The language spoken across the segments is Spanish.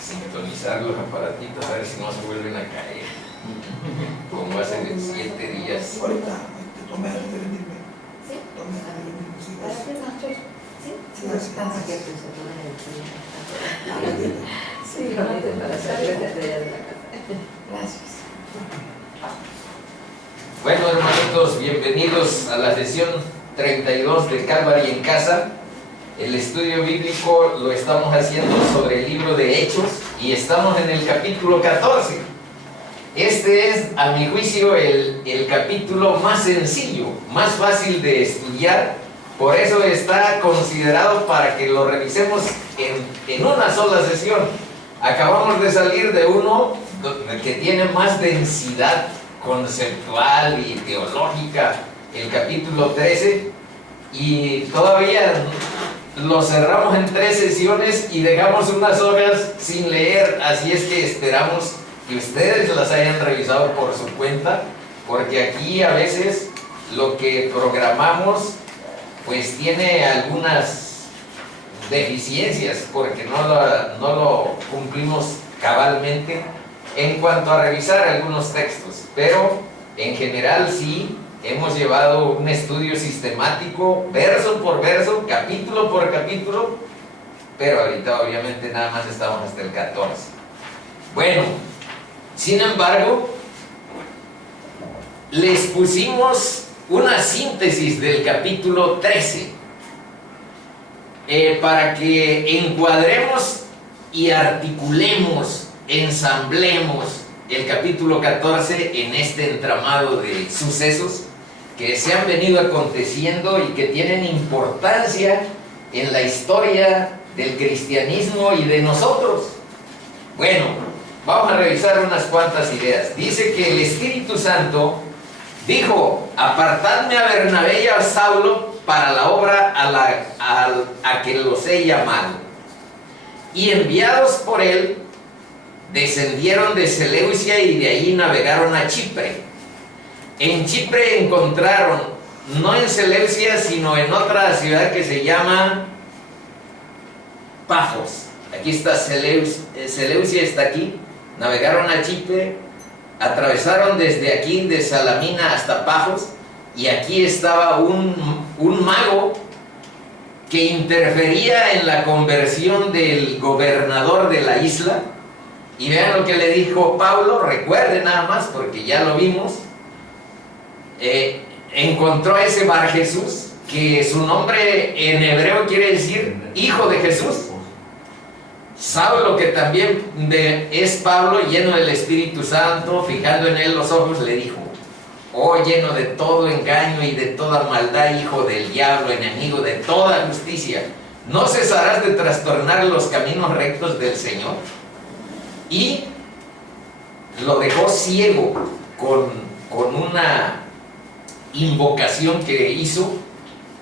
sintonizar los aparatitos a ver si no se vuelven a caer, como hace 7 días. Ahorita, tomé antes de venirme. ¿Sí? Tomé antes de venirme, sí, ¿Para gracias. qué no? ¿Sí? Sí, gracias. Sí, para hacerle de la casa. Gracias. Bueno, hermanitos, bienvenidos a la sesión 32 de Calvary en Casa. El estudio bíblico lo estamos haciendo sobre el libro de Hechos y estamos en el capítulo 14. Este es, a mi juicio, el capítulo más sencillo, más fácil de estudiar. Por eso está considerado para que lo revisemos en una sola sesión. Acabamos de salir de uno que tiene más densidad conceptual y teológica, el capítulo 13, y todavía lo cerramos en 3 sesiones y dejamos unas hojas sin leer, así es que esperamos que ustedes las hayan revisado por su cuenta, porque aquí a veces lo que programamos pues tiene algunas deficiencias porque no lo cumplimos cabalmente en cuanto a revisar algunos textos, pero en general sí hemos llevado un estudio sistemático, verso por verso, capítulo por capítulo, pero ahorita obviamente nada más estamos hasta el 14. Bueno, sin embargo, les pusimos una síntesis del capítulo 13 para que encuadremos y articulemos, ensamblemos el capítulo 14 en este entramado de sucesos que se han venido aconteciendo y que tienen importancia en la historia del cristianismo y de nosotros. Bueno, vamos a revisar unas cuantas ideas. Dice que el Espíritu Santo dijo: apartadme a Bernabé y a Saulo para la obra a que los he llamado. Y enviados por él, descendieron de Seleucia y de ahí navegaron a Chipre. En Chipre encontraron, no en Seleucia, sino en otra ciudad que se llama Pafos. Aquí está Seleucia, está aquí. Navegaron a Chipre, atravesaron desde aquí, de Salamina hasta Pafos, y aquí estaba un mago que interfería en la conversión del gobernador de la isla. Y vean lo que le dijo Pablo, recuerden nada más porque ya lo vimos. Encontró a ese Bar Jesús, que su nombre en hebreo quiere decir hijo de Jesús. Saulo, que también es Pablo, lleno del Espíritu Santo, fijando en él los ojos, le dijo: oh, lleno de todo engaño y de toda maldad, hijo del diablo, enemigo de toda justicia, ¿no cesarás de trastornar los caminos rectos del Señor? Y lo dejó ciego con una invocación que hizo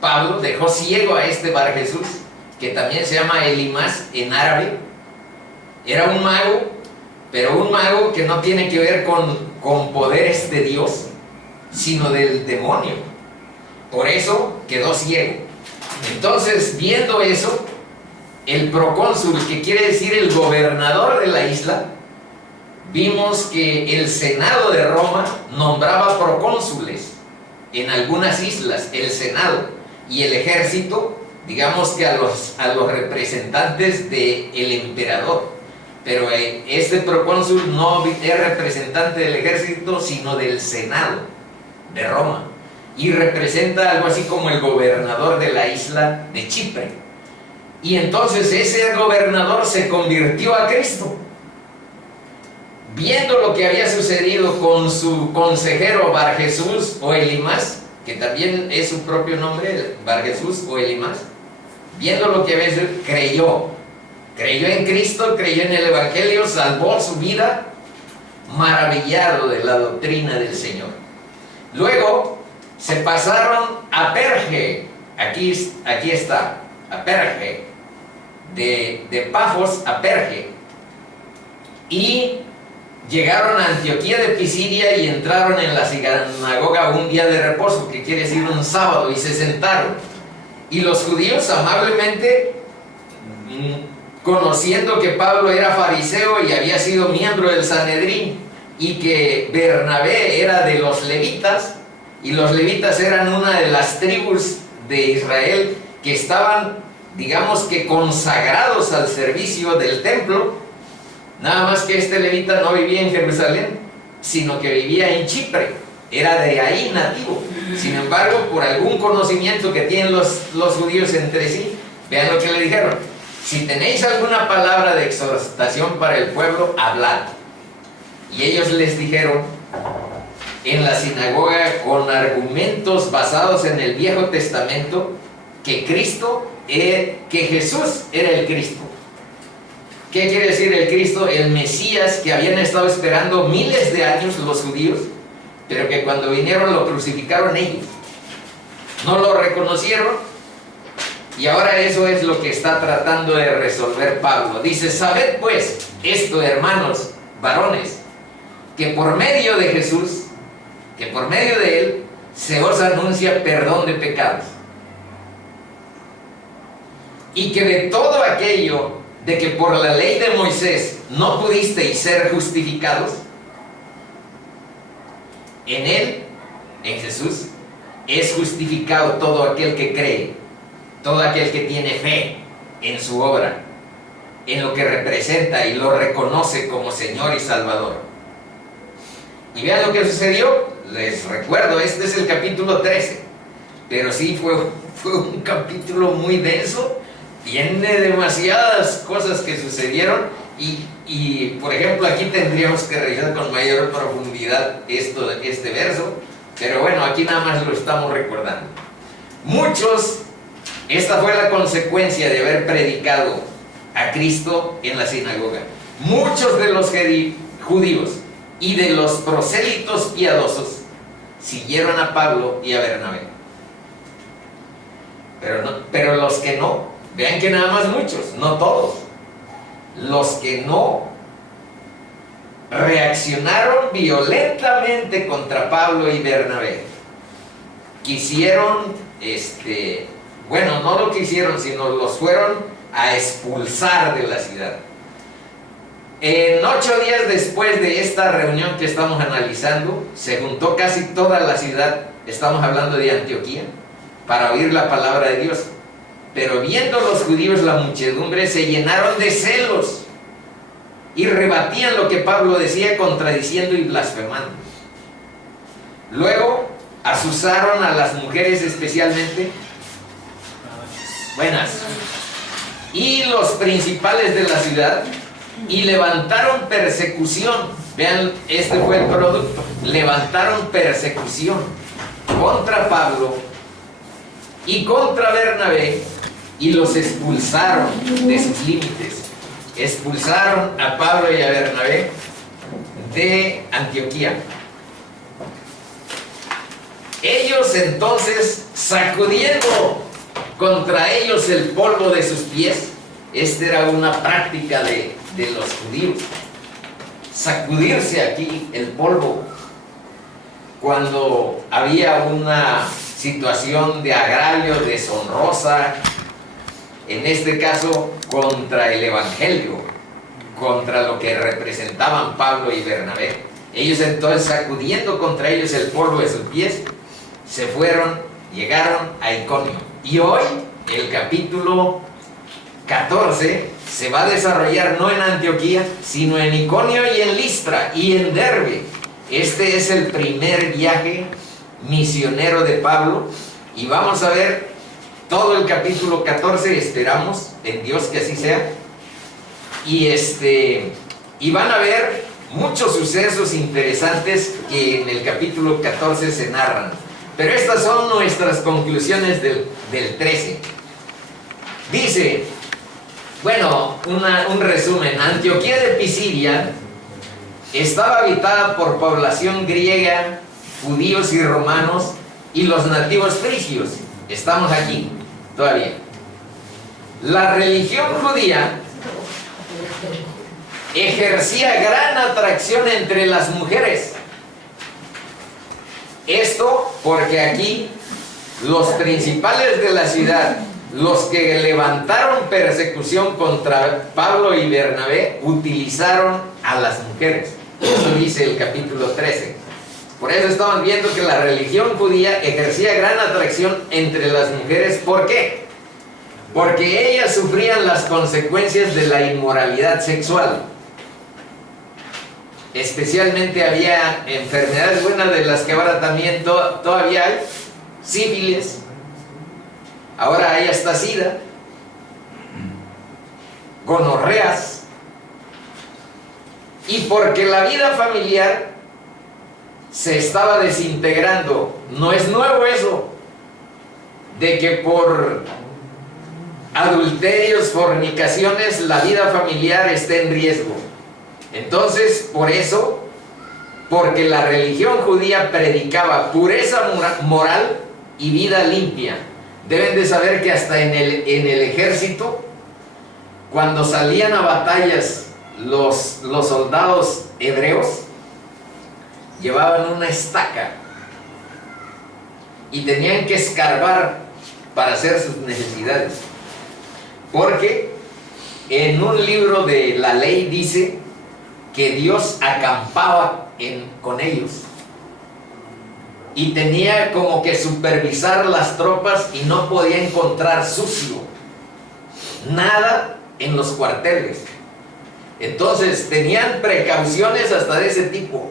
Pablo. Dejó ciego a este Bar Jesús, que también se llama Elimas en árabe. Era un mago, pero un mago que no tiene que ver con poderes de Dios, sino del demonio. Por eso quedó ciego. Entonces, viendo eso, el procónsul, que quiere decir el gobernador de la isla, vimos que el Senado de Roma nombraba procónsules en algunas islas, el Senado, y el ejército, digamos que a los representantes del emperador. Pero este procónsul no es representante del ejército, sino del Senado de Roma, y representa algo así como el gobernador de la isla de Chipre. Y entonces ese gobernador se convirtió a Cristo. Viendo lo que había sucedido con su consejero Bar Jesús o Elimas, que también es su propio nombre, Bar Jesús o Elimas, viendo lo que había sucedido, creyó en Cristo, creyó en el Evangelio, salvó su vida, maravillado de la doctrina del Señor. Luego se pasaron a Perge, aquí está, a Perge, de Pafos a Perge, y llegaron a Antioquía de Pisidia y entraron en la sinagoga un día de reposo, que quiere decir un sábado, y se sentaron. Y los judíos amablemente conociendo que Pablo era fariseo y había sido miembro del Sanedrín, y que Bernabé era de los levitas, y los levitas eran una de las tribus de Israel que estaban, digamos que consagrados al servicio del templo. Nada más que este levita no vivía en Jerusalén, sino que vivía en Chipre, era de ahí nativo. Sin embargo, por algún conocimiento que tienen los judíos entre sí, vean lo que le dijeron: si tenéis alguna palabra de exhortación para el pueblo, hablad. Y ellos les dijeron en la sinagoga, con argumentos basados en el Viejo Testamento, que Jesús era el Cristo. ¿Qué quiere decir el Cristo? El Mesías que habían estado esperando miles de años los judíos, pero que cuando vinieron lo crucificaron ellos. No lo reconocieron, y ahora eso es lo que está tratando de resolver Pablo. Dice: sabed pues esto, hermanos varones, que por medio de Jesús, que por medio de Él, se os anuncia perdón de pecados, y que de todo aquello de que por la ley de Moisés no pudisteis ser justificados, en Él, en Jesús, es justificado todo aquel que cree, todo aquel que tiene fe en su obra, en lo que representa y lo reconoce como Señor y Salvador. Y vean lo que sucedió. Les recuerdo, este es el capítulo 13, pero sí fue un capítulo muy denso. Tiene demasiadas cosas que sucedieron, y por ejemplo aquí tendríamos que revisar con mayor profundidad este verso, pero bueno, aquí nada más lo estamos recordando. Esta fue la consecuencia de haber predicado a Cristo en la sinagoga. Muchos de los judíos y de los prosélitos piadosos siguieron a Pablo y a Bernabé, pero los que no, vean que nada más muchos, no todos, los que no reaccionaron violentamente contra Pablo y Bernabé, quisieron, bueno, no lo quisieron, sino los fueron a expulsar de la ciudad. En 8 días después de esta reunión que estamos analizando, se juntó casi toda la ciudad, estamos hablando de Antioquía, para oír la palabra de Dios. Pero viendo los judíos la muchedumbre, se llenaron de celos y rebatían lo que Pablo decía, contradiciendo y blasfemando. Luego azuzaron a las mujeres especialmente, buenas, y los principales de la ciudad, y levantaron persecución. Vean, este fue el producto. Levantaron persecución contra Pablo y contra Bernabé, y los expulsaron de sus límites. Expulsaron a Pablo y a Bernabé de Antioquía. Ellos entonces, sacudiendo contra ellos el polvo de sus pies, esta era una práctica de los judíos, sacudirse aquí el polvo cuando había una situación de agravio, deshonrosa, en este caso contra el evangelio, contra lo que representaban Pablo y Bernabé. Ellos entonces, sacudiendo contra ellos el polvo de sus pies, se fueron, llegaron a Iconio. Y hoy el capítulo 14 se va a desarrollar no en Antioquía, sino en Iconio y en Listra y en Derbe. Este es el primer viaje misionero de Pablo, y vamos a ver todo el capítulo 14, esperamos en Dios que así sea, y van a ver muchos sucesos interesantes que en el capítulo 14 se narran, pero estas son nuestras conclusiones del 13. Dice, bueno, un resumen: Antioquía de Pisidia estaba habitada por población griega, judíos y romanos, y los nativos frigios. Estamos aquí todavía. La religión judía ejercía gran atracción entre las mujeres. Esto porque aquí los principales de la ciudad los que levantaron persecución contra Pablo y Bernabé utilizaron a las mujeres. Eso dice el capítulo 13. Por eso estamos viendo que la religión judía ejercía gran atracción entre las mujeres. ¿Por qué? Porque ellas sufrían las consecuencias de la inmoralidad sexual. Especialmente había enfermedades buenas de las que ahora también todavía hay. Sífilis. Ahora hay hasta sida. Gonorreas. Y porque la vida familiar se estaba desintegrando. No es nuevo eso, de que por adulterios, fornicaciones, la vida familiar esté en riesgo. Entonces, por eso, porque la religión judía predicaba pureza moral y vida limpia. Deben de saber que hasta en el ejército, cuando salían a batallas los soldados hebreos, llevaban una estaca y tenían que escarbar para hacer sus necesidades, porque en un libro de la ley dice que Dios acampaba con ellos y tenía como que supervisar las tropas y no podía encontrar sucio nada en los cuarteles. Entonces tenían precauciones hasta de ese tipo.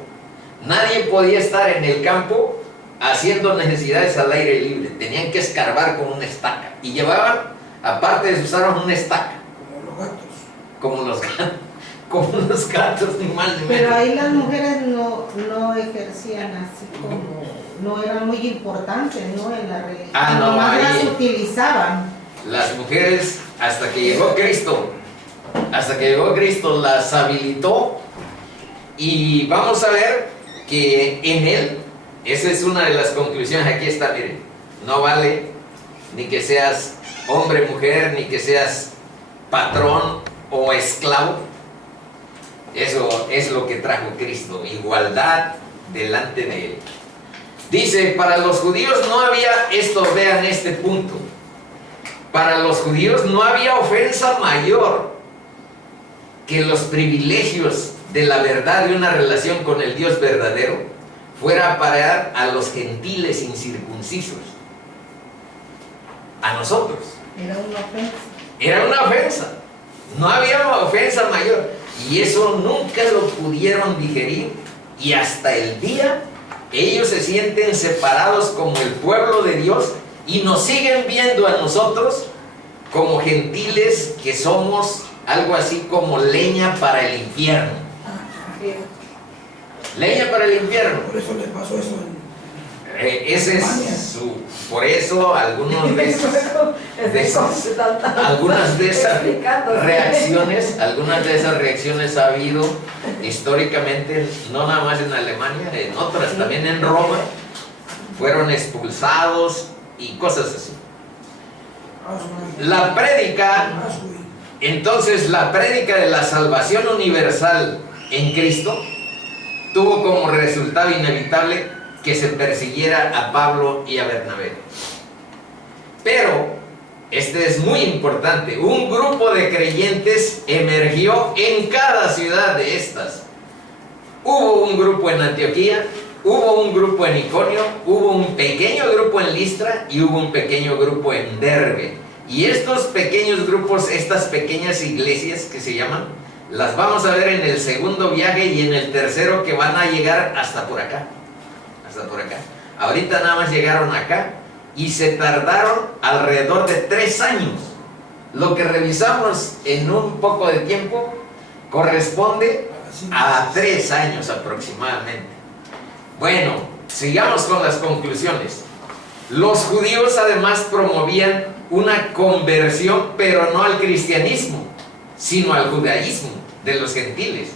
Nadie podía estar en el campo haciendo necesidades al aire libre. Tenían que escarbar con una estaca. Y llevaban, aparte de sus armas, una estaca. Como los gatos. Como los gatos, ni más ni menos. Pero ahí las mujeres no ejercían así como, no eran muy importantes, ¿no? En la religión. No, nomás las ahí utilizaban. las mujeres, hasta que llegó Cristo, las habilitó. Y vamos a ver que en él, esa es una de las conclusiones. Aquí está, miren, no vale ni que seas hombre, mujer, ni que seas patrón o esclavo. Eso es lo que trajo Cristo, igualdad delante de él. Dice, para los judíos no había esto, vean este punto, para los judíos no había ofensa mayor que los privilegios de la verdad de una relación con el Dios verdadero fuera a parar a los gentiles incircuncisos, a nosotros. Era una ofensa. Era una ofensa, no había ofensa mayor, y eso nunca lo pudieron digerir, y hasta el día ellos se sienten separados como el pueblo de Dios y nos siguen viendo a nosotros como gentiles que somos algo así como leña para el infierno. Leña para el infierno. Por eso les pasó eso en Ese es su... Por eso algunas de esas reacciones ha habido históricamente, no nada más en Alemania, en otras, también en Roma, fueron expulsados y cosas así. La prédica, entonces la prédica de la salvación universal en Cristo tuvo como resultado inevitable que se persiguiera a Pablo y a Bernabé. Pero, este es muy importante, un grupo de creyentes emergió en cada ciudad de estas. Hubo un grupo en Antioquía, hubo un grupo en Iconio, hubo un pequeño grupo en Listra y hubo un pequeño grupo en Derbe. Y estos pequeños grupos, estas pequeñas iglesias que se llaman, las vamos a ver en el segundo viaje y en el tercero, que van a llegar hasta por acá. Hasta por acá. Ahorita nada más llegaron acá y se tardaron alrededor de 3 años. Lo que revisamos en un poco de tiempo corresponde a 3 años aproximadamente. Bueno, sigamos con las conclusiones. Los judíos además promovían una conversión, pero no al cristianismo, sino al judaísmo de los gentiles.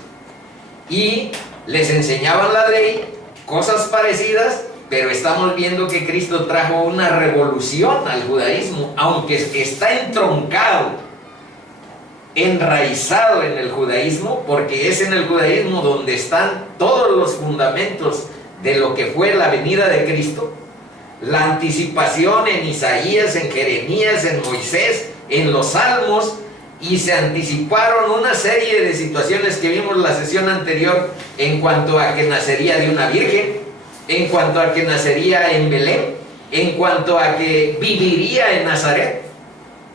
Y les enseñaban la ley, cosas parecidas, pero estamos viendo que Cristo trajo una revolución al judaísmo, aunque está entroncado, enraizado en el judaísmo, porque es en el judaísmo donde están todos los fundamentos de lo que fue la venida de Cristo. la anticipación en Isaías, en Jeremías, en Moisés, en los Salmos, y se anticiparon una serie de situaciones que vimos la sesión anterior en cuanto a que nacería de una virgen, en cuanto a que nacería en Belén, en cuanto a que viviría en Nazaret,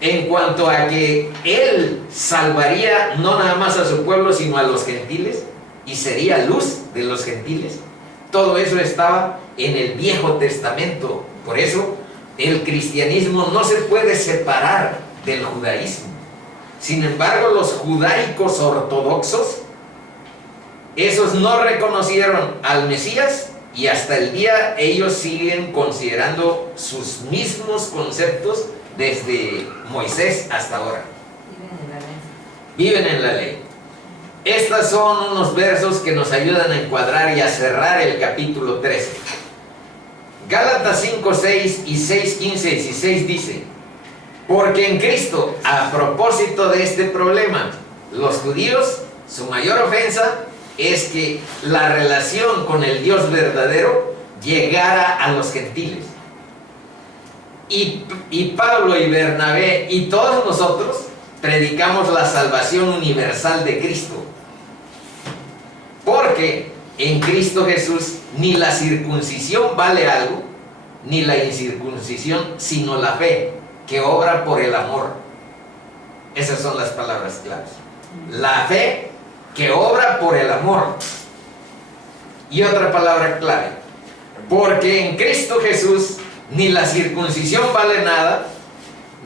en cuanto a que Él salvaría no nada más a su pueblo, sino a los gentiles, y sería luz de los gentiles. Todo eso estaba en el Viejo Testamento. Por eso el cristianismo no se puede separar del judaísmo. Sin embargo, los judaicos ortodoxos, esos no reconocieron al Mesías, y hasta el día ellos siguen considerando sus mismos conceptos desde Moisés hasta ahora. Viven en la ley. Estos son unos versos que nos ayudan a encuadrar y a cerrar el capítulo 13. Gálatas 5:6 y 6:15 y 16 dice: porque en Cristo, a propósito de este problema, los judíos, su mayor ofensa es que la relación con el Dios verdadero llegara a los gentiles. Y Pablo y Bernabé y todos nosotros predicamos la salvación universal de Cristo. Porque en Cristo Jesús ni la circuncisión vale algo, ni la incircuncisión, sino la fe que obra por el amor. Esas son las palabras claves. La fe que obra por el amor. Y otra palabra clave: porque en Cristo Jesús ni la circuncisión vale nada,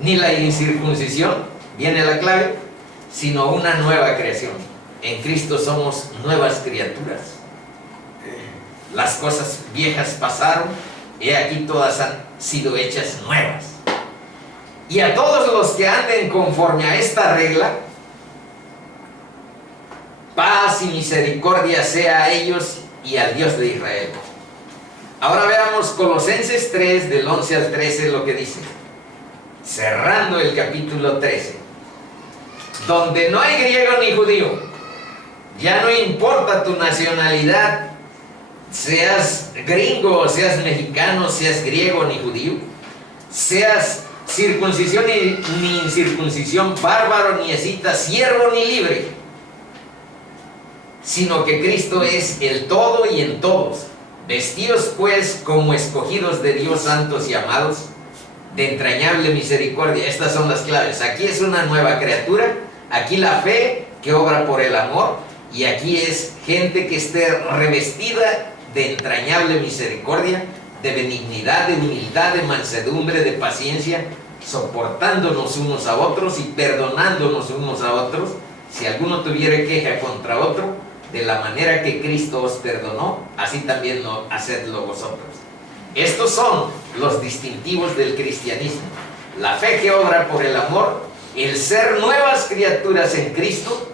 ni la incircuncisión, viene la clave, sino una nueva creación. En Cristo somos nuevas criaturas. Las cosas viejas pasaron, y aquí todas han sido hechas nuevas. Y a todos los que anden conforme a esta regla, paz y misericordia sea a ellos y al Dios de Israel. Ahora veamos Colosenses 3, del 11 al 13, lo que dice, cerrando el capítulo 13. Donde no hay griego ni judío, ya no importa tu nacionalidad, seas gringo, seas mexicano, seas griego ni judío, seas circuncisión ni incircuncisión, bárbaro ni escita, siervo ni libre, sino que Cristo es el todo y en todos. Vestidos pues como escogidos de Dios, santos y amados, de entrañable misericordia. Estas son las claves. Aquí es una nueva criatura, aquí la fe que obra por el amor, y aquí es gente que esté revestida de entrañable misericordia, de benignidad, de humildad, de mansedumbre, de paciencia, soportándonos unos a otros y perdonándonos unos a otros, si alguno tuviera queja contra otro, de la manera que Cristo os perdonó, así también hacedlo vosotros. Estos son los distintivos del cristianismo: la fe que obra por el amor, el ser nuevas criaturas en Cristo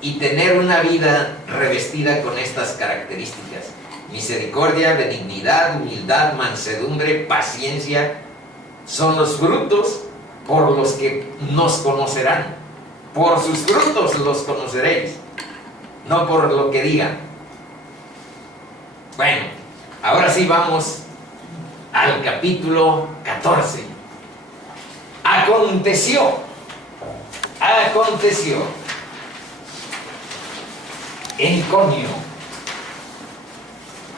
y tener una vida revestida con estas características: misericordia, benignidad, humildad, mansedumbre, paciencia. Son los frutos por los que nos conocerán. Por sus frutos los conoceréis, no por lo que digan. Bueno, ahora sí vamos al capítulo 14. Aconteció en Iconio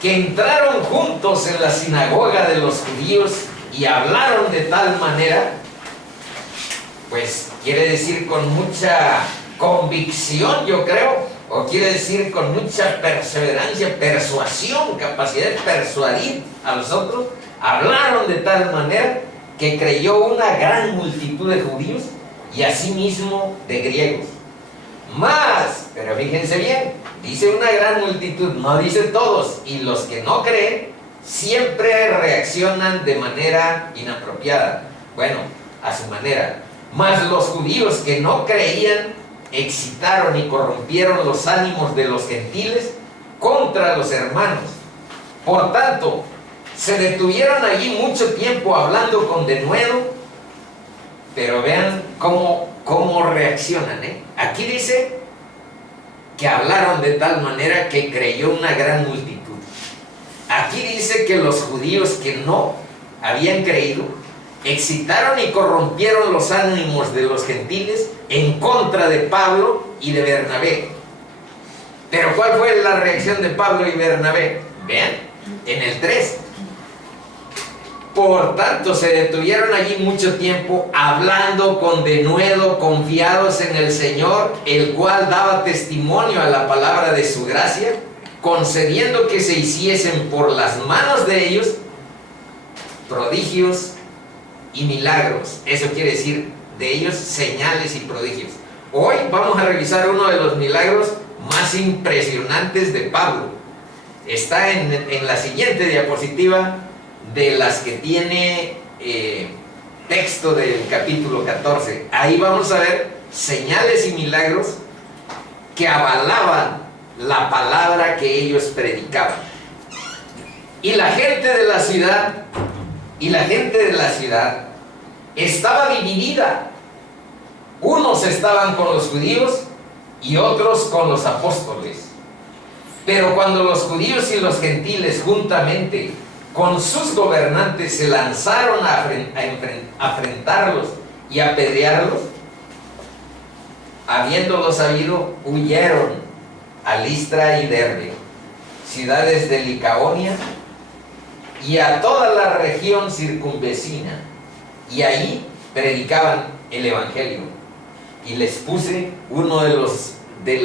que entraron juntos en la sinagoga de los judíos y hablaron de tal manera, pues quiere decir con mucha convicción, yo creo, o quiere decir con mucha perseverancia, persuasión, capacidad de persuadir a los otros. Hablaron de tal manera que creyó una gran multitud de judíos y asimismo de griegos. Más, pero fíjense bien, dice una gran multitud, no dice todos, y los que no creen siempre reaccionan de manera inapropiada, bueno, a su manera. Mas los judíos que no creían excitaron y corrompieron los ánimos de los gentiles contra los hermanos. Por tanto, se detuvieron allí mucho tiempo hablando con denuedo, pero vean cómo reaccionan, ¿eh? Aquí dice que hablaron de tal manera que creyó una gran multitud. Aquí dice que los judíos que no habían creído, excitaron y corrompieron los ánimos de los gentiles en contra de Pablo y de Bernabé. Pero ¿cuál fue la reacción de Pablo y Bernabé? Vean, en el 3. Por tanto, se detuvieron allí mucho tiempo, hablando con denuedo, confiados en el Señor, el cual daba testimonio a la palabra de su gracia, concediendo que se hiciesen por las manos de ellos prodigios y milagros. Eso quiere decir de ellos señales y prodigios. Hoy vamos a revisar uno de los milagros más impresionantes de Pablo. Está en la siguiente diapositiva de las que tiene texto del capítulo 14. Ahí vamos a ver señales y milagros que avalaban la palabra que ellos predicaban. Y la gente de la ciudad estaba dividida. Unos estaban con los judíos y otros con los apóstoles. Pero cuando los judíos y los gentiles juntamente con sus gobernantes se lanzaron a afrentarlos y a apedrearlos, habiéndolo sabido, huyeron a Listra y Derbe, ciudades de Licaonia, y a toda la región circunvecina, y ahí predicaban el evangelio. Y les puse uno de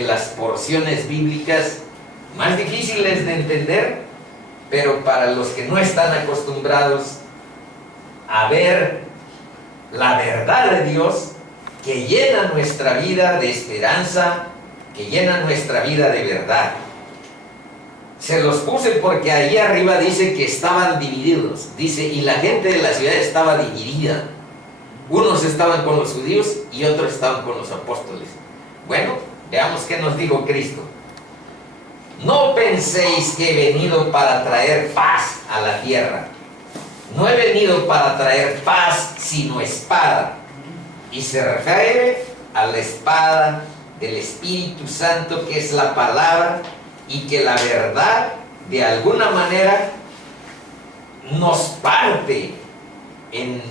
las porciones bíblicas más difíciles de entender, pero para los que no están acostumbrados a ver la verdad de Dios, que llena nuestra vida de esperanza, que llena nuestra vida de verdad. Se los puse porque ahí arriba dice que estaban divididos. Dice, y la gente de la ciudad estaba dividida. Unos estaban con los judíos y otros estaban con los apóstoles. Bueno, veamos qué nos dijo Cristo. No penséis que he venido para traer paz a la tierra. No he venido para traer paz, sino espada. Y se refiere a la espada del Espíritu Santo, que es la palabra, y que la verdad, de alguna manera, nos parte en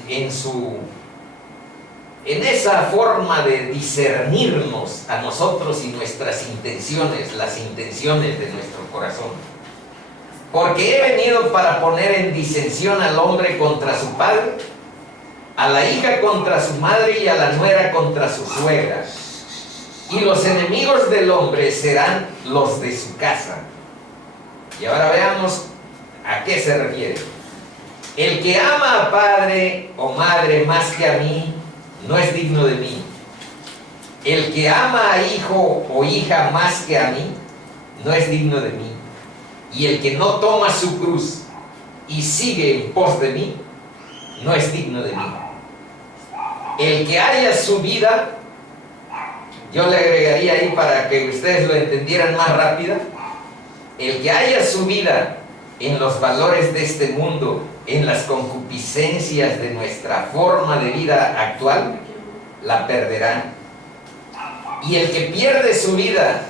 esa forma de discernirnos a nosotros y nuestras intenciones, las intenciones de nuestro corazón. Porque he venido para poner en disensión al hombre contra su padre, a la hija contra su madre y a la nuera contra su suegra. Y los enemigos del hombre serán los de su casa. Y ahora veamos a qué se refiere. El que ama a padre o madre más que a mí, no es digno de mí. El que ama a hijo o hija más que a mí, no es digno de mí. Y el que no toma su cruz y sigue en pos de mí, no es digno de mí. El que haya su vida, yo le agregaría ahí para que ustedes lo entendieran más rápido, el que haya su vida en los valores de este mundo, en las concupiscencias de nuestra forma de vida actual, la perderá. Y el que pierde su vida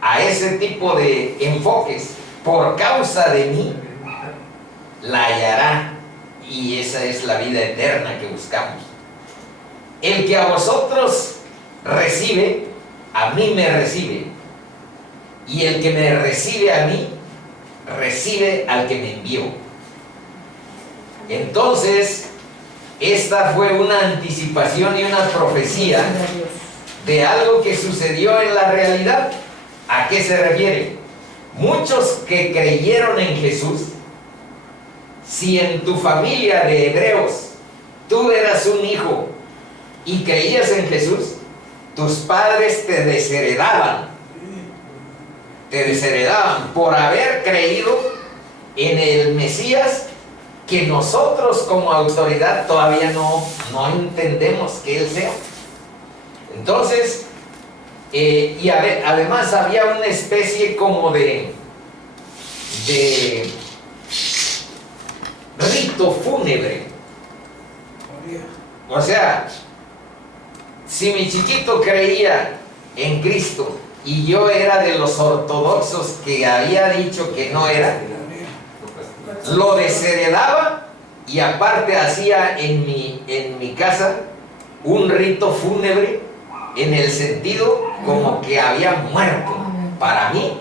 a ese tipo de enfoques por causa de mí, la hallará. Y esa es la vida eterna que buscamos. El que a vosotros recibe, a mí me recibe. Y el que me recibe a mí, recibe al que me envió. Entonces, esta fue una anticipación y una profecía de algo que sucedió en la realidad. ¿A qué se refiere? Muchos que creyeron en Jesús, si en tu familia de hebreos tú eras un hijo y creías en Jesús, tus padres te desheredaban por haber creído en el Mesías, que nosotros como autoridad todavía no entendemos que Él sea. Entonces, además había una especie como de rito fúnebre. O sea, si mi chiquito creía en Cristo y yo era de los ortodoxos que había dicho que no era, lo desheredaba y aparte hacía en mi casa un rito fúnebre en el sentido como que había muerto. Para mí,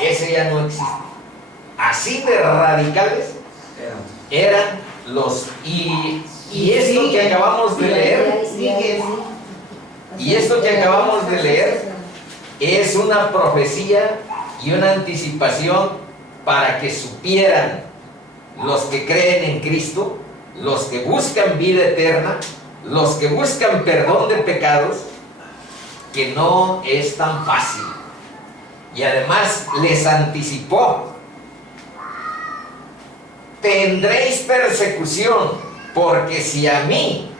ese ya no existe. Así de radicales eran los... Y esto que acabamos de leer, es una profecía y una anticipación para que supieran los que creen en Cristo, los que buscan vida eterna, los que buscan perdón de pecados, que no es tan fácil. Y además les anticipó: tendréis persecución, porque si a mí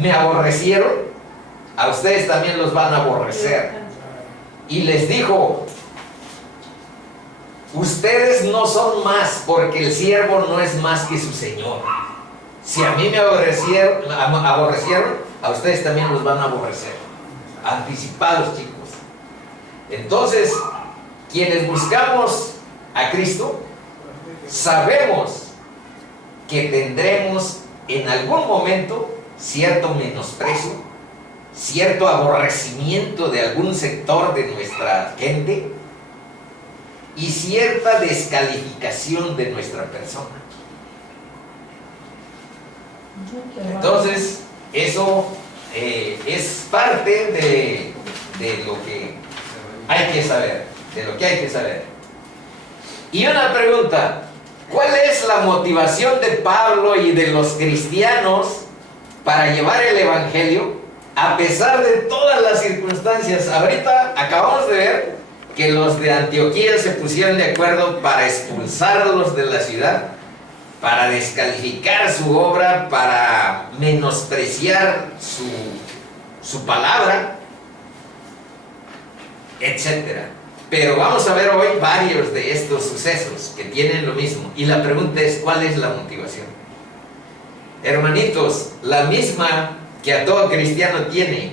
me aborrecieron, a ustedes también los van a aborrecer. Y les dijo: ustedes no son más, porque el siervo no es más que su señor. Si a mí me aborrecieron, a ustedes también los van a aborrecer. Anticipados, chicos. Entonces, quienes buscamos a Cristo, sabemos que tendremos en algún momento cierto menosprecio, cierto aborrecimiento de algún sector de nuestra gente y cierta descalificación de nuestra persona. Entonces, eso es parte de lo que hay que saber, Y una pregunta: ¿cuál es la motivación de Pablo y de los cristianos para llevar el evangelio a pesar de todas las circunstancias? Ahorita acabamos de ver que los de Antioquía se pusieron de acuerdo para expulsarlos de la ciudad, para descalificar su obra, para menospreciar su palabra, etc. Pero vamos a ver hoy varios de estos sucesos que tienen lo mismo. Y la pregunta es: ¿cuál es la motivación? Hermanitos, la misma que a todo cristiano tiene: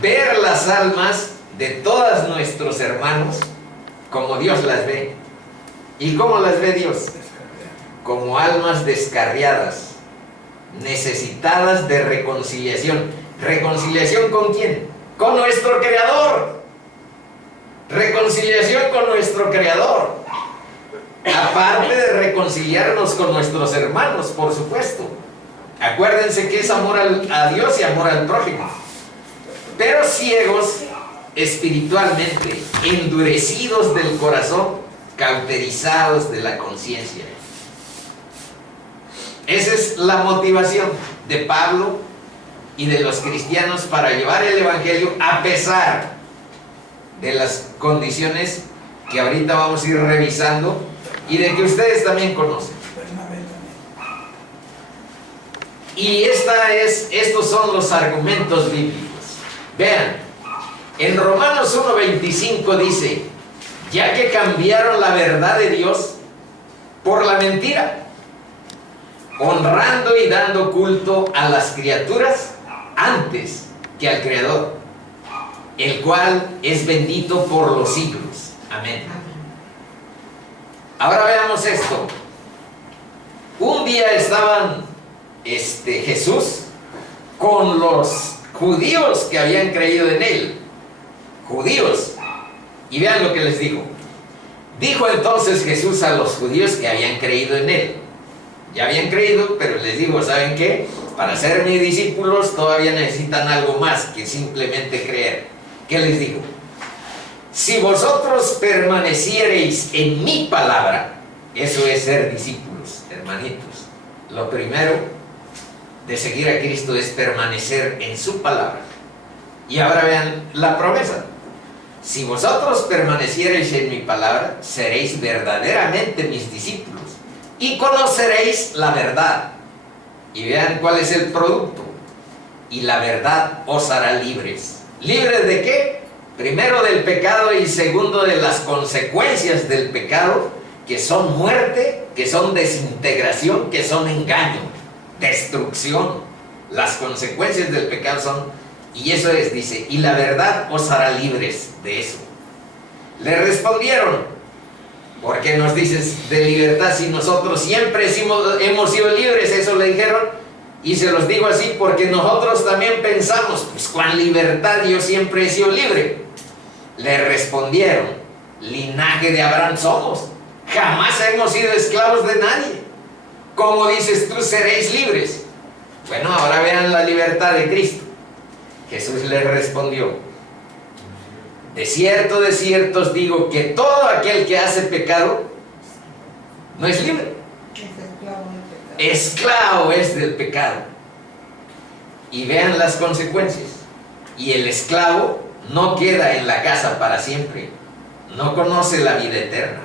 ver las almas de todos nuestros hermanos como Dios las ve. ¿Y cómo las ve Dios? Como almas descarriadas, necesitadas de reconciliación. ¿Reconciliación con quién? Con nuestro Creador. Reconciliación con nuestro Creador. Aparte de reconciliarnos con nuestros hermanos, por supuesto. Acuérdense que es amor a Dios y amor al prójimo. Pero ciegos espiritualmente, endurecidos del corazón, cauterizados de la conciencia. Esa es la motivación de Pablo y de los cristianos para llevar el evangelio a pesar de las condiciones que ahorita vamos a ir revisando y de que ustedes también conocen. Y estos son los argumentos bíblicos. Vean, en Romanos 1:25 dice: ya que cambiaron la verdad de Dios por la mentira, honrando y dando culto a las criaturas antes que al Creador, el cual es bendito por los siglos. Amén. Ahora veamos esto. Un día estaban Jesús con los judíos que habían creído en él. Judíos. Y vean lo que les dijo. Dijo entonces Jesús a los judíos que habían creído en él. Ya habían creído, pero les digo: ¿saben qué? Para ser mis discípulos todavía necesitan algo más que simplemente creer. ¿Qué les dijo? Si vosotros permaneciereis en mi palabra, eso es ser discípulos, hermanitos. Lo primero de seguir a Cristo es permanecer en su palabra. Y ahora vean la promesa: si vosotros permaneciereis en mi palabra, seréis verdaderamente mis discípulos y conoceréis la verdad. Y vean cuál es el producto: y la verdad os hará libres. ¿Libres de qué? Primero del pecado y segundo de las consecuencias del pecado, que son muerte, que son desintegración, que son engaño, destrucción. Las consecuencias del pecado son, y eso es, dice, y la verdad os hará libres de eso. Le respondieron: ¿Por qué nos dices de libertad si nosotros siempre hemos sido libres? Eso le dijeron. Y se los digo así porque nosotros también pensamos, pues con libertad yo siempre he sido libre. Le respondieron, linaje de Abraham somos. Jamás hemos sido esclavos de nadie. ¿Cómo dices tú seréis libres? Bueno, ahora vean la libertad de Cristo. Jesús les respondió, de cierto os digo que todo aquel que hace pecado no es libre. Esclavo es del pecado. Y vean las consecuencias. Y el esclavo no queda en la casa para siempre, no conoce la vida eterna.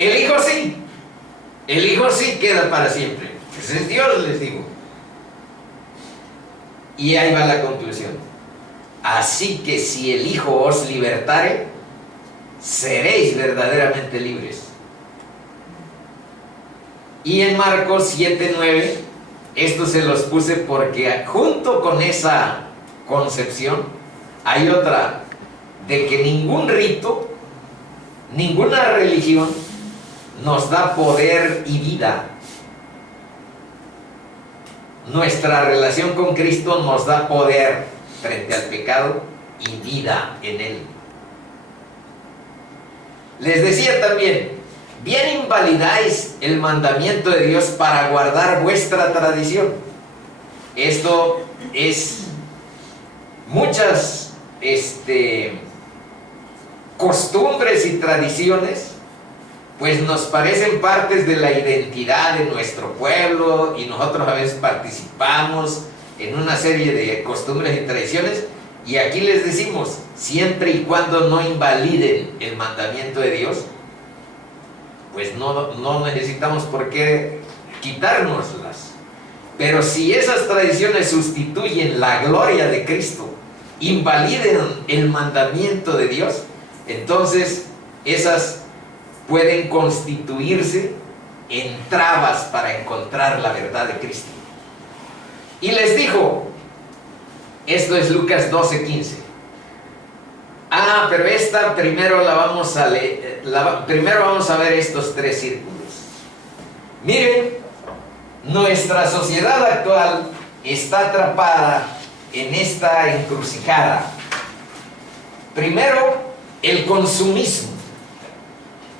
El Hijo sí. El Hijo sí queda para siempre. Ese es Dios, les digo. Y ahí va la conclusión. Así que si el Hijo os libertare, seréis verdaderamente libres. Y en Marcos 7:9, esto se los puse porque junto con esa concepción hay otra, de que ningún rito, ninguna religión nos da poder y vida. Nuestra relación con Cristo nos da poder frente al pecado y vida en Él. Les decía también, bien invalidáis el mandamiento de Dios para guardar vuestra tradición. Esto es muchas costumbres y tradiciones, pues nos parecen partes de la identidad de nuestro pueblo y nosotros a veces participamos en una serie de costumbres y tradiciones, y aquí les decimos, siempre y cuando no invaliden el mandamiento de Dios, pues no necesitamos por qué quitárnoslas. Pero si esas tradiciones sustituyen la gloria de Cristo, invaliden el mandamiento de Dios, entonces esas pueden constituirse en trabas para encontrar la verdad de Cristo. Y les dijo, esto es Lucas 12:15. Pero esta primero la vamos a leer, primero vamos a ver estos 3 círculos. Miren, nuestra sociedad actual está atrapada en esta encrucijada. Primero, el consumismo,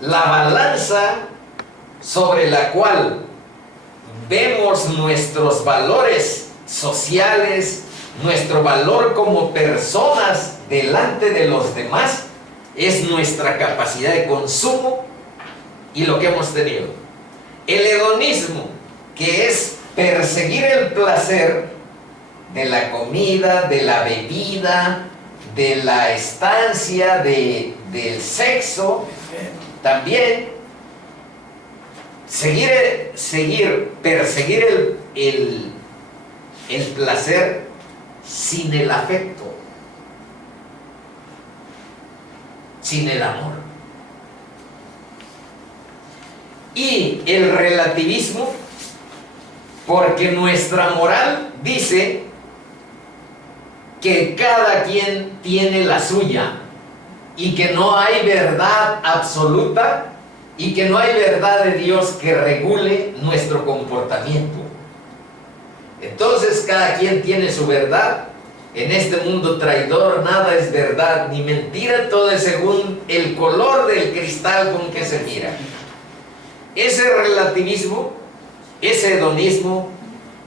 la balanza sobre la cual vemos nuestros valores sociales, nuestro valor como personas delante de los demás, es nuestra capacidad de consumo y lo que hemos tenido. El hedonismo, que es perseguir el placer de la comida, de la bebida, de la estancia, del sexo, también perseguir el placer sin el afecto, sin el amor. Y el relativismo, porque nuestra moral dice que cada quien tiene la suya y que no hay verdad absoluta y que no hay verdad de Dios que regule nuestro comportamiento. Entonces cada quien tiene su verdad. En este mundo traidor nada es verdad ni mentira, todo es según el color del cristal con que se mira. Ese relativismo, ese hedonismo,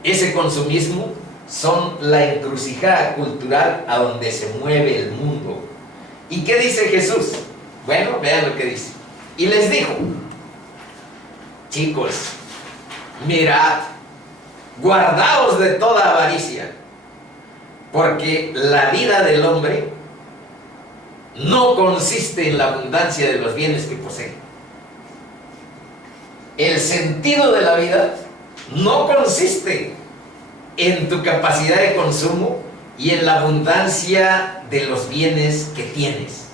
ese consumismo son la encrucijada cultural a donde se mueve el mundo. ¿Y qué dice Jesús? Bueno, vean lo que dice. Y les dijo, chicos, mirad, guardaos de toda avaricia, porque la vida del hombre no consiste en la abundancia de los bienes que posee. El sentido de la vida no consiste en tu capacidad de consumo y en la abundancia de los bienes que tienes.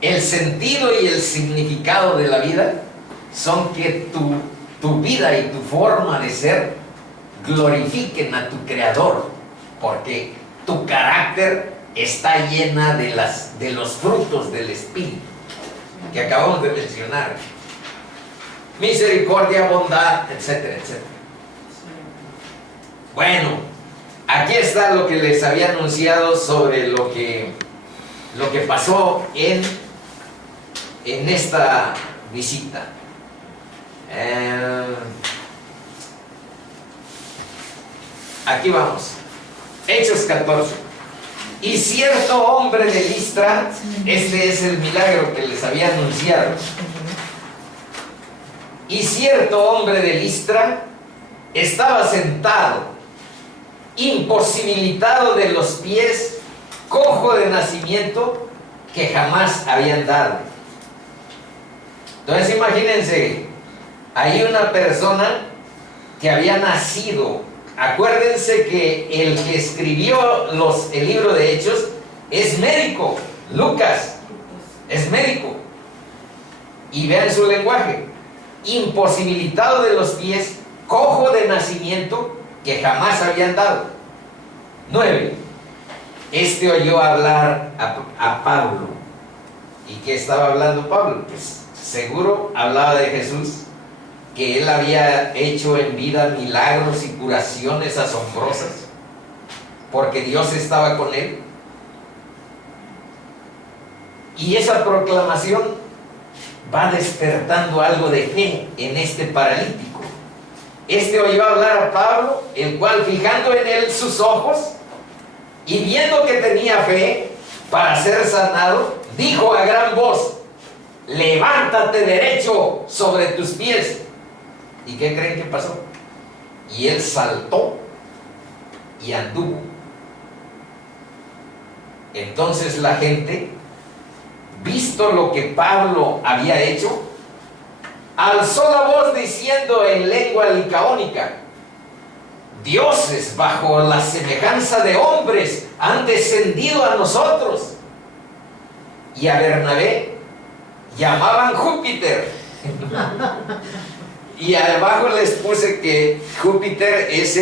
El sentido y el significado de la vida son que tu vida y tu forma de ser glorifiquen a tu Creador, porque tu carácter está llena de los frutos del Espíritu. que acabamos de mencionar. Misericordia, bondad, etcétera, etcétera. Bueno, aquí está lo que les había anunciado sobre lo que pasó en esta visita. Aquí vamos. Hechos 14. Y cierto hombre de Listra, este es el milagro que les había anunciado. Y cierto hombre de Listra estaba sentado, imposibilitado de los pies, cojo de nacimiento, que jamás había andado. Entonces imagínense, hay una persona que había nacido. Acuérdense que el que escribió el libro de Hechos es médico. Lucas es médico. Y vean su lenguaje. Imposibilitado de los pies, cojo de nacimiento, que jamás había andado. 9. Este oyó hablar a Pablo. ¿Y qué estaba hablando Pablo? Pues seguro hablaba de Jesús, que él había hecho en vida milagros y curaciones asombrosas, porque Dios estaba con él. Y esa proclamación va despertando algo de fe en este paralítico. Este oyó hablar a Pablo, el cual, fijando en él sus ojos y viendo que tenía fe para ser sanado, dijo a gran voz: levántate derecho sobre tus pies. ¿Y qué creen que pasó? Y él saltó y anduvo. Entonces la gente, visto lo que Pablo había hecho, alzó la voz diciendo en lengua licaónica: dioses bajo la semejanza de hombres han descendido a nosotros. Y a Bernabé llamaban Júpiter. Y abajo les puse que Júpiter es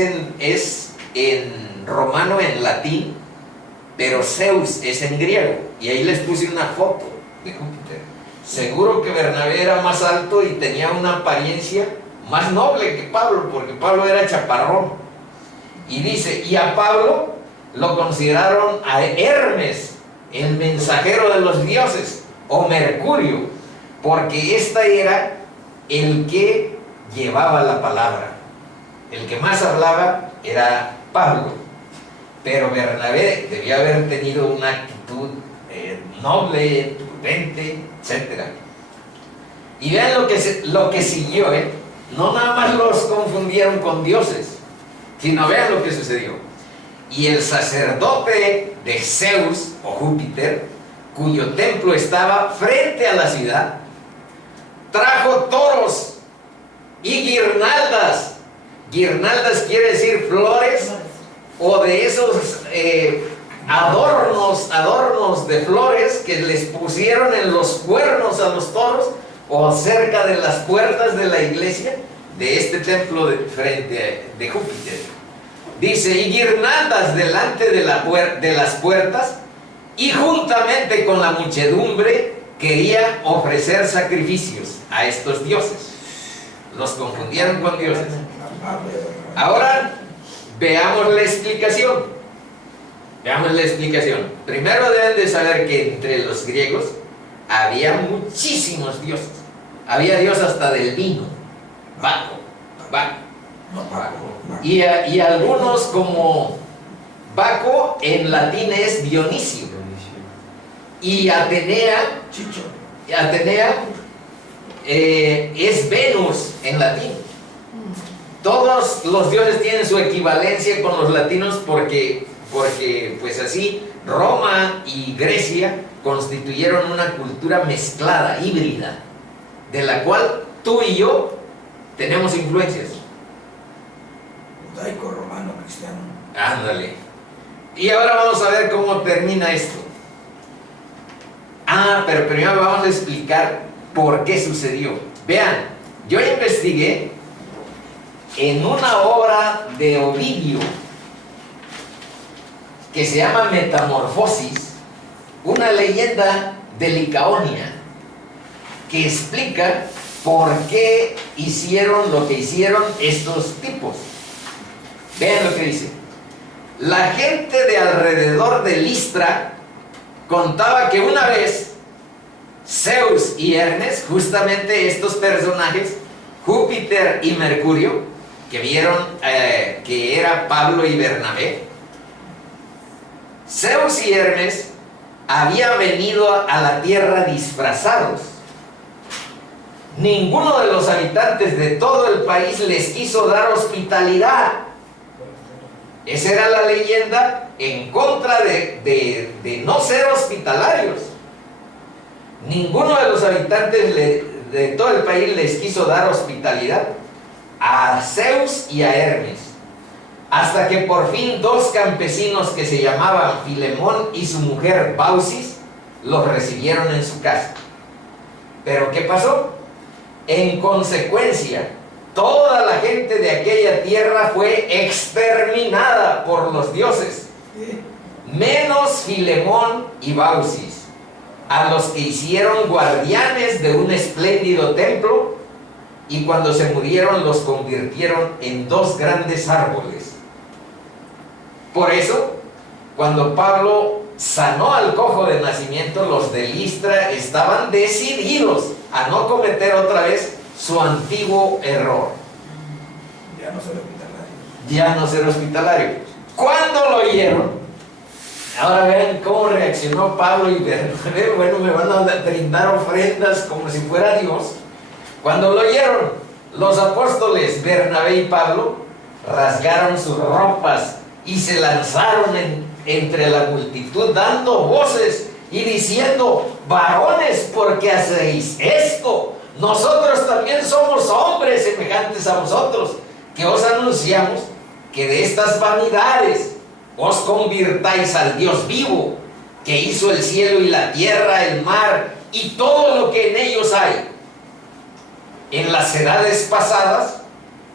en romano, en latín, pero Zeus es en griego. Y ahí les puse una foto de Júpiter. Seguro que Bernabé era más alto y tenía una apariencia más noble que Pablo, porque Pablo era chaparrón. Y dice, y a Pablo lo consideraron a Hermes, el mensajero de los dioses, o Mercurio, porque este era el que llevaba la palabra. El que más hablaba era Pablo, pero Bernabé debía haber tenido una actitud noble, prudente, etc. Y vean lo que siguió, no nada más los confundieron con dioses, sino vean lo que sucedió. Y el sacerdote de Zeus o Júpiter, cuyo templo estaba frente a la ciudad, trajo toros y guirnaldas. Guirnaldas quiere decir flores, o de esos adornos de flores que les pusieron en los cuernos a los toros, o cerca de las puertas de la iglesia de este templo frente de Júpiter. Dice, y guirnaldas delante de las puertas, y juntamente con la muchedumbre quería ofrecer sacrificios a estos dioses. Los confundieron con dioses. Ahora veamos la explicación. Veamos la explicación. Primero deben de saber que entre los griegos había muchísimos dioses. Había dios hasta del vino, Baco. Y algunos, como Baco en latín es Dionisio, y Atenea es Venus en latín. Todos los dioses tienen su equivalencia con los latinos porque pues así Roma y Grecia constituyeron una cultura mezclada, híbrida, de la cual tú y yo tenemos influencias. Judaico, romano, cristiano. Ándale. Y ahora vamos a ver cómo termina esto. Pero primero vamos a explicar por qué sucedió. Vean, yo investigué en una obra de Ovidio que se llama Metamorfosis, una leyenda de Licaonia. que explica por qué hicieron lo que hicieron estos tipos. Vean lo que dice. La gente de alrededor de Listra contaba que una vez Zeus y Hermes, justamente estos personajes, Júpiter y Mercurio, que vieron que era Pablo y Bernabé, Zeus y Hermes habían venido a la tierra disfrazados. Ninguno de los habitantes de todo el país les quiso dar hospitalidad. Esa era la leyenda en contra de no ser hospitalarios. Ninguno de los habitantes de todo el país les quiso dar hospitalidad a Zeus y a Hermes, hasta que por fin dos campesinos que se llamaban Filemón y su mujer Baucis los recibieron en su casa. ¿Pero qué pasó? En consecuencia, toda la gente de aquella tierra fue exterminada por los dioses, menos Filemón y Baucis, a los que hicieron guardianes de un espléndido templo, y cuando se murieron los convirtieron en dos grandes árboles. Por eso, cuando Pablo sanó al cojo de nacimiento, los de Listra estaban decididos a no cometer otra vez su antiguo error. Ya no ser hospitalario. Ya no ser hospitalario. ¿Cuándo lo oyeron? Ahora vean cómo reaccionó Pablo y Bernabé. Bueno, me van a brindar ofrendas como si fuera Dios. Cuando lo oyeron, los apóstoles Bernabé y Pablo rasgaron sus ropas y se lanzaron entre la multitud dando voces y diciendo: varones, ¿por qué hacéis esto? Nosotros también somos hombres semejantes a vosotros, que os anunciamos que de estas vanidades os convirtáis al Dios vivo, que hizo el cielo y la tierra, el mar y todo lo que en ellos hay. En las edades pasadas,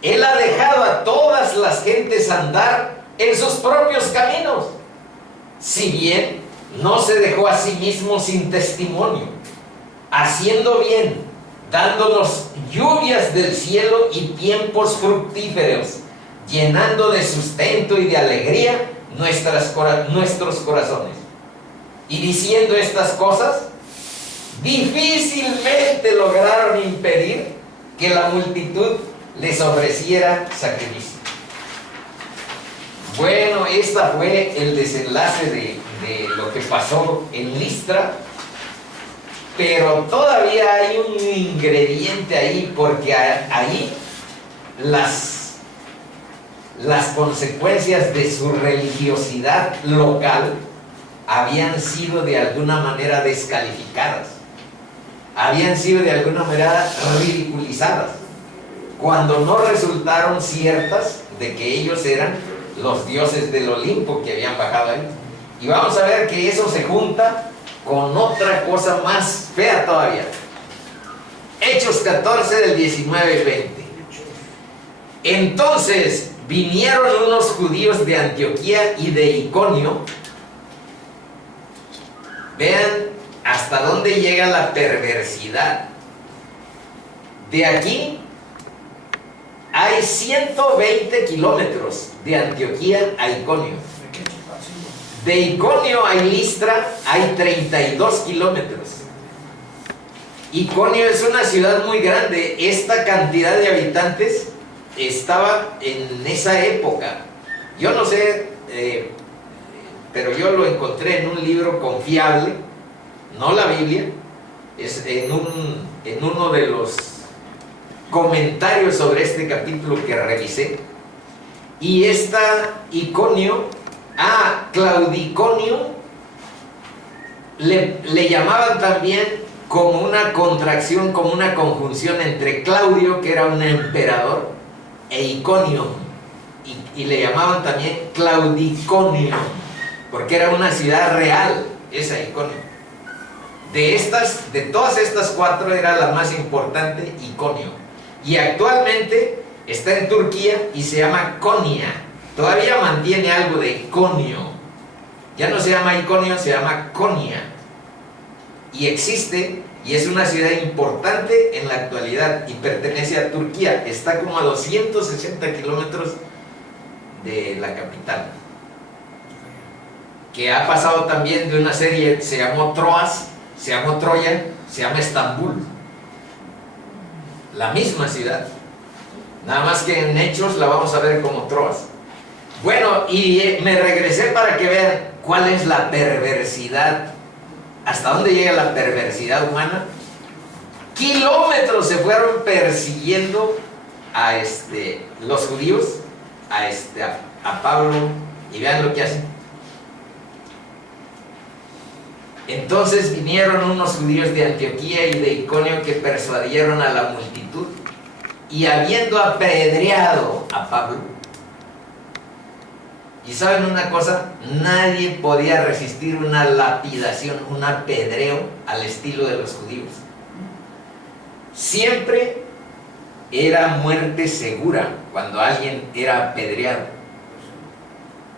Él ha dejado a todas las gentes andar en sus propios caminos, si bien no se dejó a sí mismo sin testimonio, haciendo bien, dándonos lluvias del cielo y tiempos fructíferos, llenando de sustento y de alegría nuestros corazones. Y diciendo estas cosas, difícilmente lograron impedir que la multitud les ofreciera sacrificio. Bueno, esta fue el desenlace de lo que pasó en Listra, pero todavía hay un ingrediente ahí, porque ahí las consecuencias de su religiosidad local habían sido de alguna manera descalificadas, habían sido de alguna manera ridiculizadas, cuando no resultaron ciertas de que ellos eran los dioses del Olimpo que habían bajado ahí. Y vamos a ver que eso se junta con otra cosa más fea todavía. Hechos 14 del 19 y 20. Entonces vinieron unos judíos de Antioquía y de Iconio. Vean hasta dónde llega la perversidad. De aquí hay 120 kilómetros de Antioquía a Iconio. De Iconio a Listra hay 32 kilómetros. Iconio es una ciudad muy grande. Esta cantidad de habitantes estaba en esa época. Yo no sé, pero yo lo encontré en un libro confiable, no la Biblia, es en uno de los comentarios sobre este capítulo que revisé. Y esta Iconio, Claudiconio, le llamaban también como una contracción, como una conjunción entre Claudio, que era un emperador, e Iconio, y le llamaban también Claudiconio, porque era una ciudad real, esa Iconio. De todas estas cuatro era la más importante, Iconio, y actualmente está en Turquía y se llama Konya. Todavía mantiene algo de Iconio, ya no se llama Iconio, se llama Konya, y existe y es una ciudad importante en la actualidad y pertenece a Turquía. Está como a 260 kilómetros de la capital, que ha pasado también de una serie, se llamó Troas, se llamó Troya, se llama Estambul, la misma ciudad, nada más que en hechos la vamos a ver como Troas. Bueno, y me regresé para que vean cuál es la perversidad, hasta dónde llega la perversidad humana. Kilómetros se fueron persiguiendo a los judíos, a Pablo, y vean lo que hacen. Entonces vinieron unos judíos de Antioquía y de Iconio que persuadieron a la multitud, y habiendo apedreado a Pablo, y saben una cosa, nadie podía resistir una lapidación, un apedreo al estilo de los judíos. Siempre era muerte segura cuando alguien era apedreado.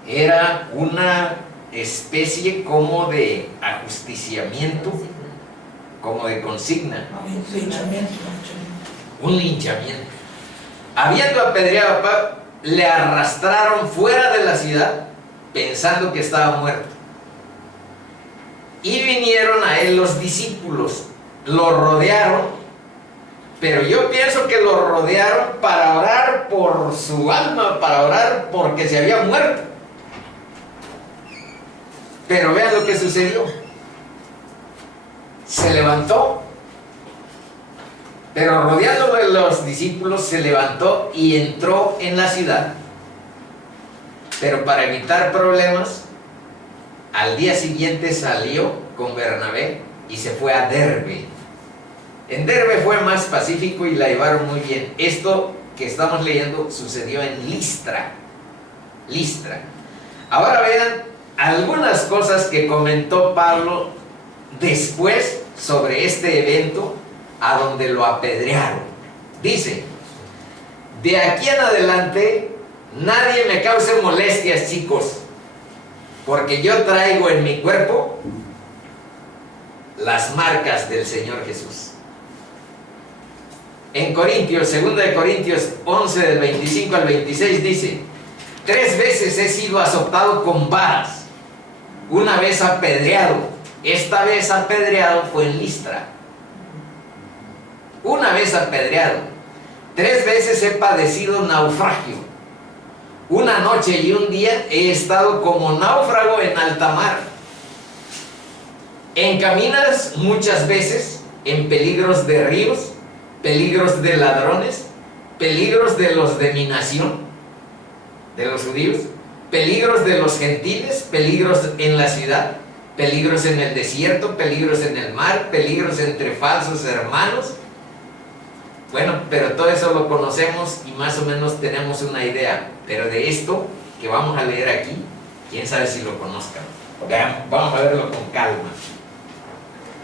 Era una especie como de ajusticiamiento, como de consigna. Un linchamiento. Habiendo apedreado a Pablo, le arrastraron fuera de la ciudad pensando que estaba muerto. Y vinieron a él los discípulos, lo rodearon, pero yo pienso que lo rodearon para orar por su alma, para orar porque se había muerto. Pero vean lo que sucedió. Se levantó, pero rodeándolo de los discípulos se levantó y entró en la ciudad. Pero para evitar problemas, al día siguiente salió con Bernabé y se fue a Derbe. En Derbe fue más pacífico y la llevaron muy bien. Esto que estamos leyendo sucedió en Listra. Listra. Ahora vean algunas cosas que comentó Pablo después sobre este evento a donde lo apedrearon. Dice: de aquí en adelante nadie me cause molestias, chicos, porque yo traigo en mi cuerpo las marcas del Señor Jesús. En Corintios, 2 de Corintios 11 del 25 al 26 dice: 3 veces he sido azotado con varas, una vez apedreado. Esta vez apedreado fue en Listra. Una vez apedreado. 3 veces he padecido naufragio. Una noche y un día he estado como náufrago en alta mar. En caminas muchas veces, en peligros de ríos, peligros de ladrones, peligros de los de mi nación, de los judíos, peligros de los gentiles, peligros en la ciudad, peligros en el desierto, peligros en el mar, peligros entre falsos hermanos. Bueno, pero todo eso lo conocemos y más o menos tenemos una idea. Pero de esto que vamos a leer aquí, quién sabe si lo conozcan. Vean, vamos a verlo con calma.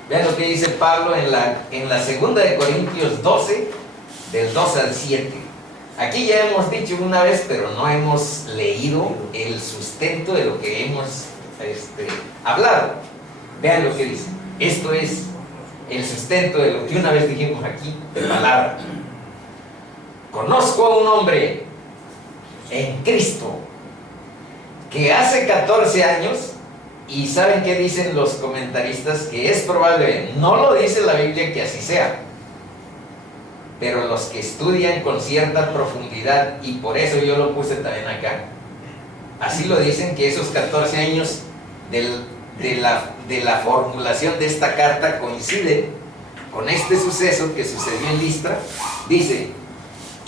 Vean lo que dice Pablo en la segunda de Corintios 12, del 2 al 7. Aquí ya hemos dicho una vez, pero no hemos leído el sustento de lo que hemos hablado. Vean lo que dice. Esto es el sustento de lo que una vez dijimos aquí, de palabra. Conozco a un hombre en Cristo que hace 14 años, y ¿saben qué dicen los comentaristas? Que es probable, no lo dice la Biblia que así sea, pero los que estudian con cierta profundidad, y por eso yo lo puse también acá, así lo dicen, que esos 14 años de la formulación de esta carta coinciden con este suceso que sucedió en Listra. Dice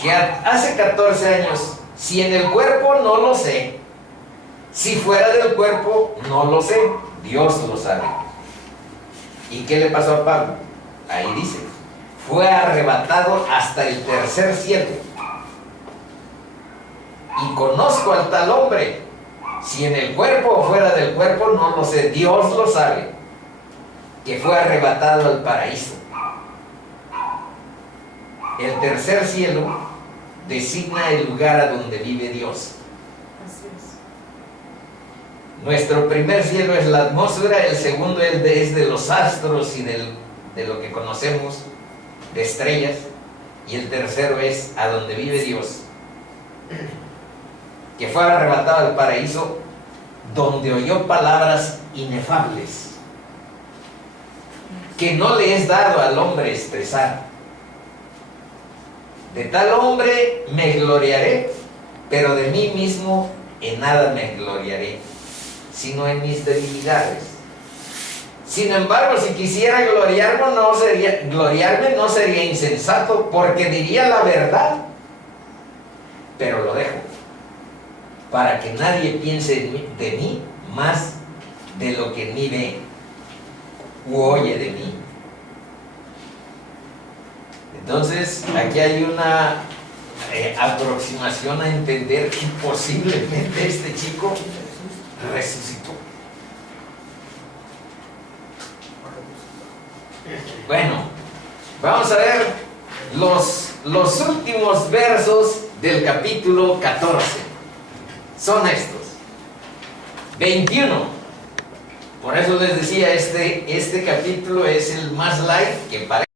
que hace 14 años, si en el cuerpo no lo sé, si fuera del cuerpo no lo sé, Dios lo sabe. ¿Y qué le pasó a Pablo? Ahí dice: fue arrebatado hasta el tercer cielo. Y conozco al tal hombre, si en el cuerpo o fuera del cuerpo no lo sé, Dios lo sabe, que fue arrebatado al paraíso. El tercer cielo designa el lugar a donde vive Dios. Así es. Nuestro primer cielo es la atmósfera, el segundo es de los astros y del de lo que conocemos, de estrellas, y el tercero es a donde vive Dios, que fue arrebatado al paraíso, donde oyó palabras inefables, que no le es dado al hombre expresar. De tal hombre me gloriaré, pero de mí mismo en nada me gloriaré, sino en mis debilidades. Sin embargo, si quisiera gloriarme no sería insensato, porque diría la verdad, pero lo dejo, para que nadie piense de mí más de lo que ni ve u oye de mí. Entonces, aquí hay una aproximación a entender que posiblemente este chico resucitó. Bueno, vamos a ver los últimos versos del capítulo 14. Son estos. 21. Por eso les decía, este capítulo es el más light que parece.